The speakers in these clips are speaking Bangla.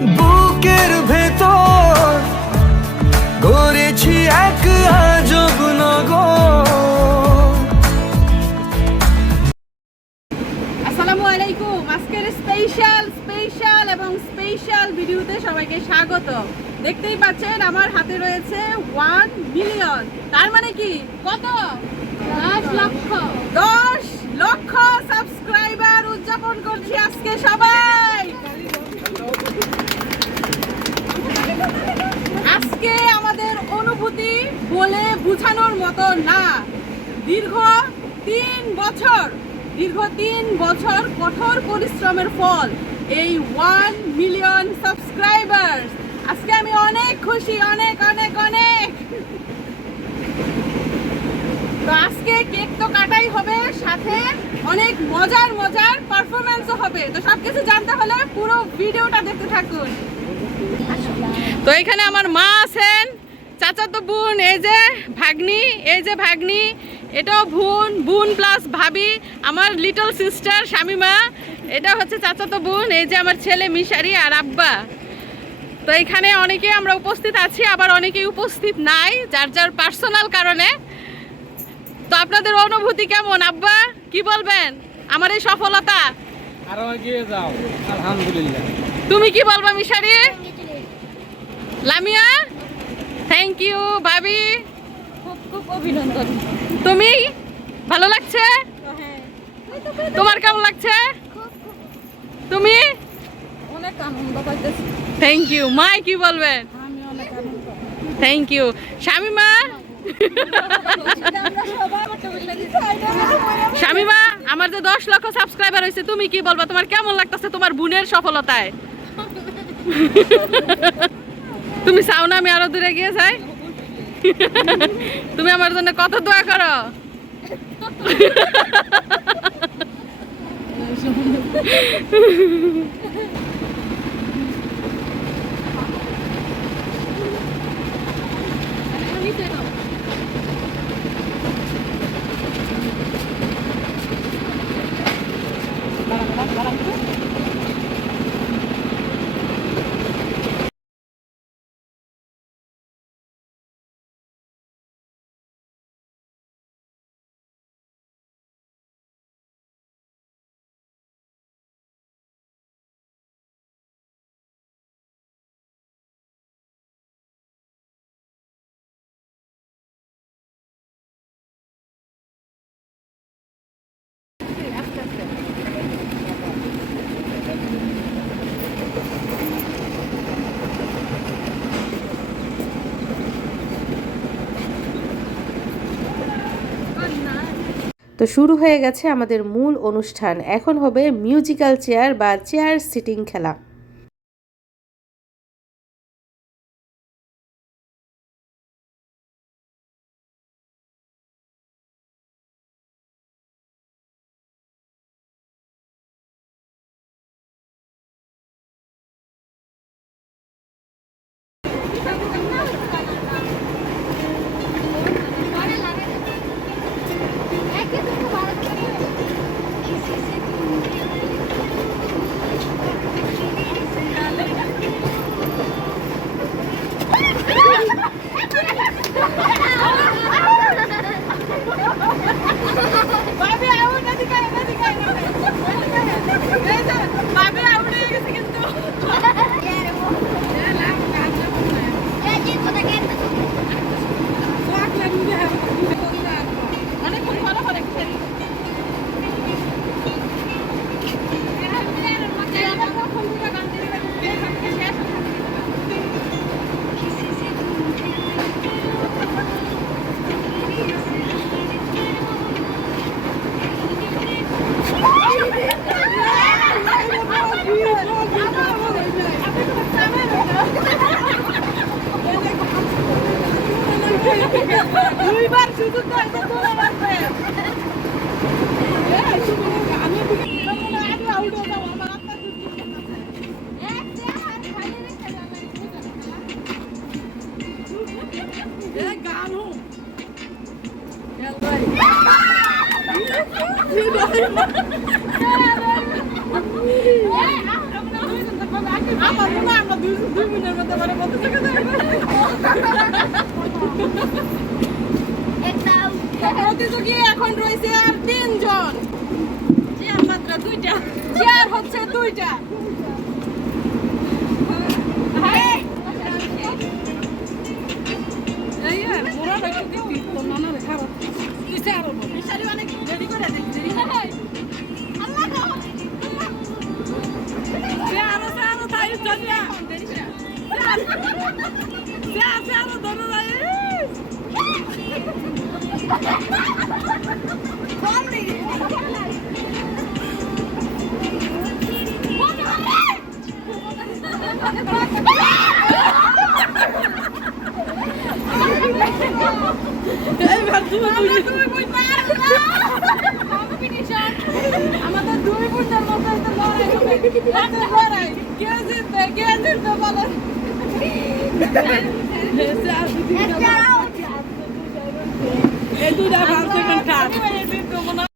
বুকের ভেতর গড়েছি এক আজব আসসালামু আলাইকুম। আজকের স্পেশাল স্পেশাল এবং স্পেশাল ভিডিওতে সবাইকে স্বাগত। দেখতেই পাচ্ছেন আমার হাতে রয়েছে ওয়ান মিলিয়ন তার মানে কি? কত? দশ লক্ষ। দশ লক্ষ সাবস্ক্রাইবার উদযাপন করছি আজকে সবাই আজকে আমাদের অনুভূতি বলে বোঝানোর মতো না। দীর্ঘ তিন বছর, দীর্ঘ তিন বছর কঠোর পরিশ্রমের ফল এই ওয়ান মিলিয়ন সাবস্ক্রাইবার আজকে আমি অনেক খুশি, অনেক অনেক অনেক। তো আজকে কেক তো কাটাই হবে, সাথে অনেক মজার মজার পারফরমেন্সও হবে। তো সবকিছু জানতে হলে পুরো ভিডিওটা দেখতে থাকুন। তো এখানে আমার মা আছেন। চাচাতো বোন এই যে ভাগ্নি এই যে ভাগ্নি এটাও বোন বোন প্লাস ভাবি আমার লিটল সিস্টার শামিমা এটা হচ্ছে চাচাতো বোন এই যে আমার ছেলে মিশারি আর আব্বা। তো এখানে অনেকে আমরা উপস্থিত আছি আবার অনেকেই উপস্থিত নাই যার যার পার্সোনাল কারণে। তো আপনাদের অনুভূতি কেমন? আব্বা কি বলবেন? আমার এই সফলতা? আরও এগিয়ে যাও আলহামদুলিল্লাহ। তুমি কি বলবা মিশারি? লামিয়া? থ্যাংক ইউ ভাবি খুব খুব অভিনন্দন। তুমি ভালো লাগছে? তোমার কেমন লাগছে? তুমি? অনেক আনন্দ পাইতেছি। থ্যাংক ইউ মাই কি বলবেন থ্যাংক ইউ শামিমা শামিমা আমার যে দশ লক্ষ সাবস্ক্রাইবার হয়েছে তুমি কি বলবা? তোমার কেমন লাগতেছে তোমার বোনের সফলতায়? তুমি চাও না আমি আরও দূরে গিয়ে যাই? তুমি আমার জন্য কত দোয়া করো? তো শুরু হয়ে গেছে আমাদের মূল অনুষ্ঠান। এখন হবে মিউজিক্যাল চেয়ার বা চেয়ার সিটিং খেলা। এখন রয়েছে আর তিনজন চেয়ার মাত্র দুইটা চেয়ার হচ্ছে দুইটা হ্যাঁ। এই আর, মোরা দেখি, এই দুইটা ভাগ সেকেন্ড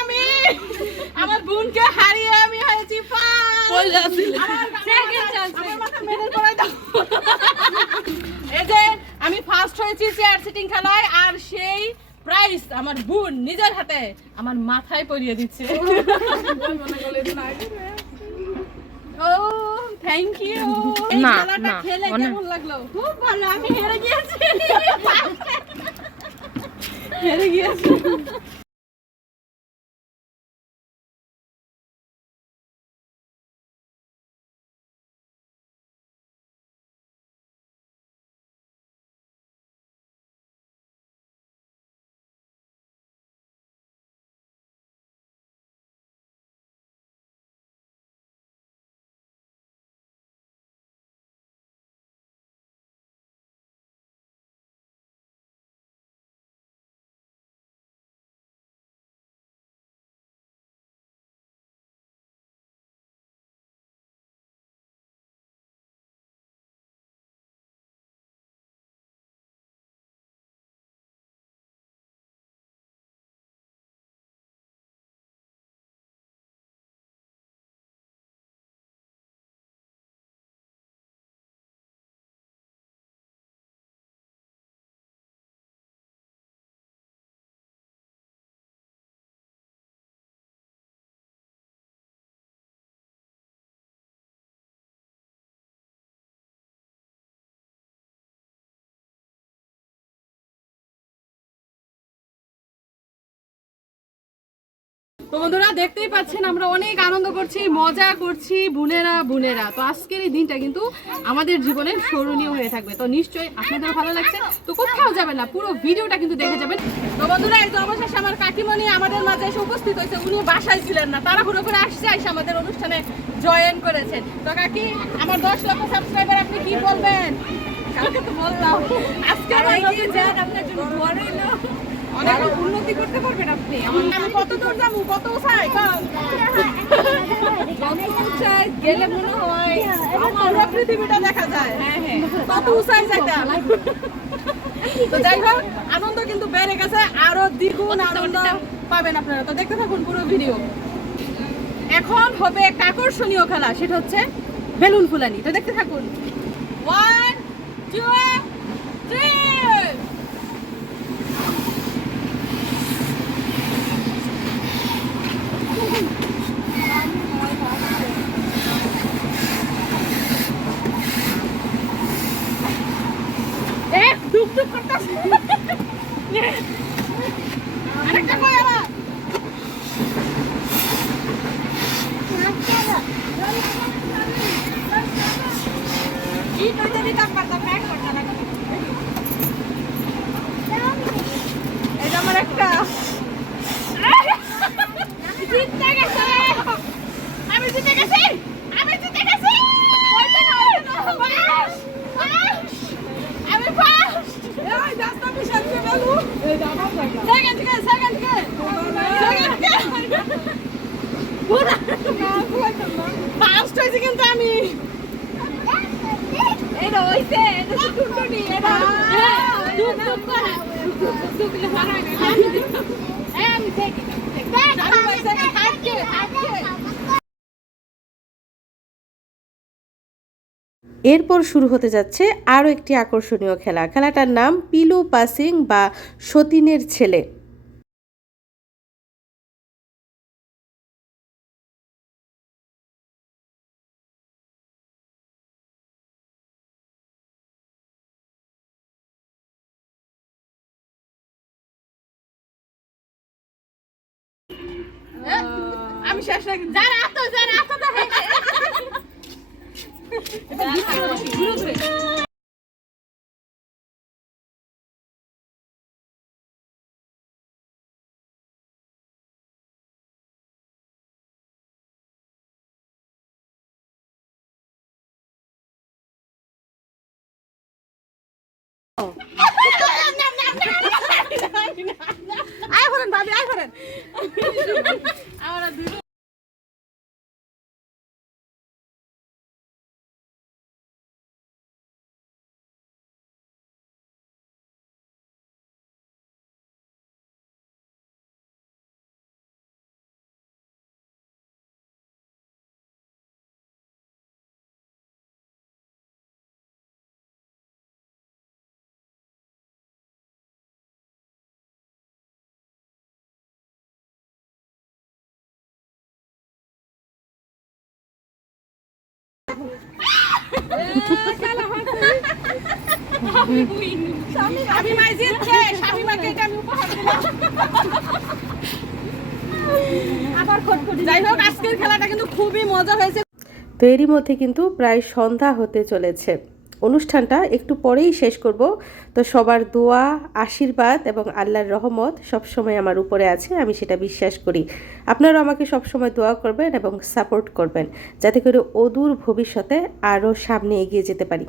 আমি আমার বোনকে হারিয়ে আমি হয়েছি আমি ফার্স্ট হয়েছি চেয়ার সিটিং খেলায় আর সেই প্রাইস আমার বোন নিজের হাতে আমার মাথায় পরিয়ে দিচ্ছে। ও থ্যাংক ইউ না, না, খেলে কেমন লাগল? খুব ভালো আমি হেরে গিয়েছি। হেরে গিয়েছি। তো বন্ধুরা দেখতেই পাচ্ছেন আমরা অনেক আনন্দ করছি মজা করছি বোনেরা বোনেরা। তো আজকের এই দিনটা কিন্তু আমাদের জীবনে স্মরণীয় হয়ে থাকবে। তো নিশ্চয়ই আপনাদের ভালো লাগছে। তো কোথাও যাবেন না পুরো ভিডিওটা কিন্তু দেখে যাবেন। তো বন্ধুরা এই যে অবশেষে আমার কাকিমণি আমাদের মাঝে এসে উপস্থিত হয়েছে। উনি বাসায় ছিলেন না তারা ঘুরে করে আসছে এসে আমাদের অনুষ্ঠানে জয়েন করেছেন। তো কাকি আমার দশ লক্ষ সাবস্ক্রাইবার আপনি কি বলবেন? কালকে তো বললাম। আজকে আমার অনেক উন্নতি করতে পারবেন আপনি আমি কত দূর যাব কত উঁচাই গেলে মনে হয় পুরো পৃথিবীটা দেখা যায় কত উঁচাই যাইতাম তো যাই হোক আনন্দ কিন্তু বেড়ে গেছে আরও দ্বিগুণ আনন্দ পাবেন আপনারা তো দেখতে থাকুন পুরো ভিডিও এখন হবে একটা আকর্ষণীয় খেলা সেটা হচ্ছে বেলুন ফুলানি তো দেখতে থাকুন one two qué se tiene que hacer? এরপর শুরু হতে যাচ্ছে আরও একটি আকর্ষণীয় খেলা। খেলাটার নাম পিলু পাসিং বা সতীনের ছেলে। আমি শেষ আমার দুটো যাই হোক আজকের খেলাটা কিন্তু খুবই মজা হয়েছে তো এরই মধ্যে কিন্তু প্রায় সন্ধ্যা হতে চলেছে। অনুষ্ঠানটা একটু পরেই শেষ করব। তো সবার দোয়া, আশীর্বাদ এবং আল্লাহর রহমত সবসময় আমার উপরে আছে, আমি সেটা বিশ্বাস করি। আপনারা আমাকে সবসময় দোয়া করবেন এবং সাপোর্ট করবেন, যাতে করে অদূর ভবিষ্যতে আরও সামনে এগিয়ে যেতে পারি।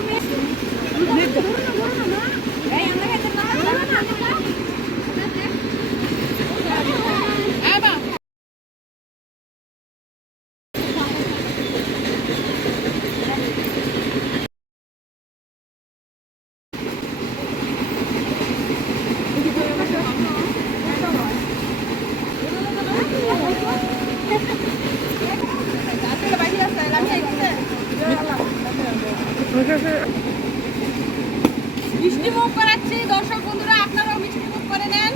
না মিষ্টি মুখ করাচ্ছি। দর্শক বন্ধুরা আপনারাও মিষ্টি মুখ করে নেন।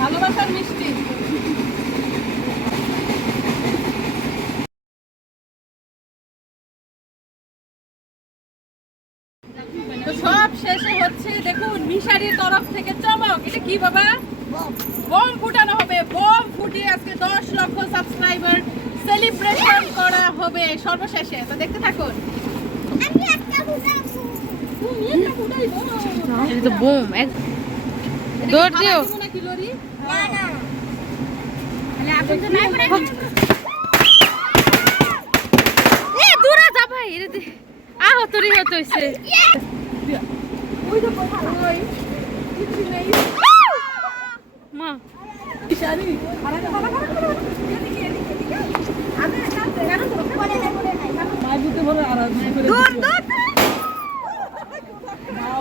ভালোবাসার মিষ্টি তো সব শেষে হচ্ছে দেখুন মিশারির তরফ থেকে চমক এটা কি বাবা বম ফুটানো হবে বম ফুটিয়ে আজকে দশ লক্ষ সাবস্ক্রাইবার সেলিব্রেশন করা হবে সর্বশেষে তো দেখতে থাকুন আমি একটা ফুটাবো তুমি একটা ফুটাইবো। এটা তো বোম এক দৌড় দিও। দূরে যা ভাই এটা দে। আহত হইছে। মা। দূর দূর।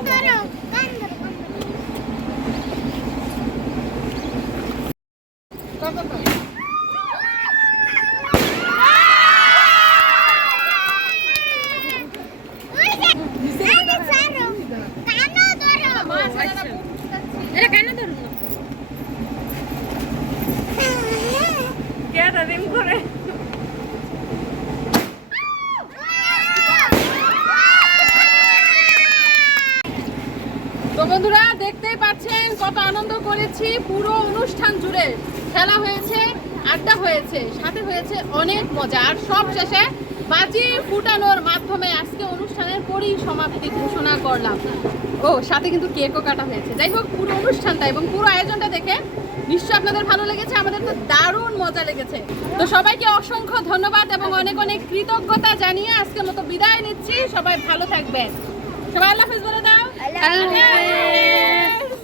Não, não. কত আনন্দ করেছি পুরো অনুষ্ঠান জুড়ে। খেলা হয়েছে আড্ডা হয়েছে সাথে হয়েছে অনেক মজা। আর সব শেষে বাজি ফুটানোর মাধ্যমে আজকে অনুষ্ঠানের পরিসমাপ্তি ঘোষণা করলাম। ও সাথে কিন্তু কেকও কাটা হয়েছে। যাই হোক পুরো অনুষ্ঠানটা এবং পুরো আয়োজনটা দেখে নিশ্চয় আপনাদের ভালো লেগেছে আমাদের তো দারুণ মজা লেগেছে। তো সবাইকে অসংখ্য ধন্যবাদ এবং অনেক অনেক কৃতজ্ঞতা জানিয়ে আজকের মতো বিদায় নিচ্ছি। সবাই ভালো থাকবেন। সবাই আল্লাহ হাফিজ বলে দাও। আল্লাহ।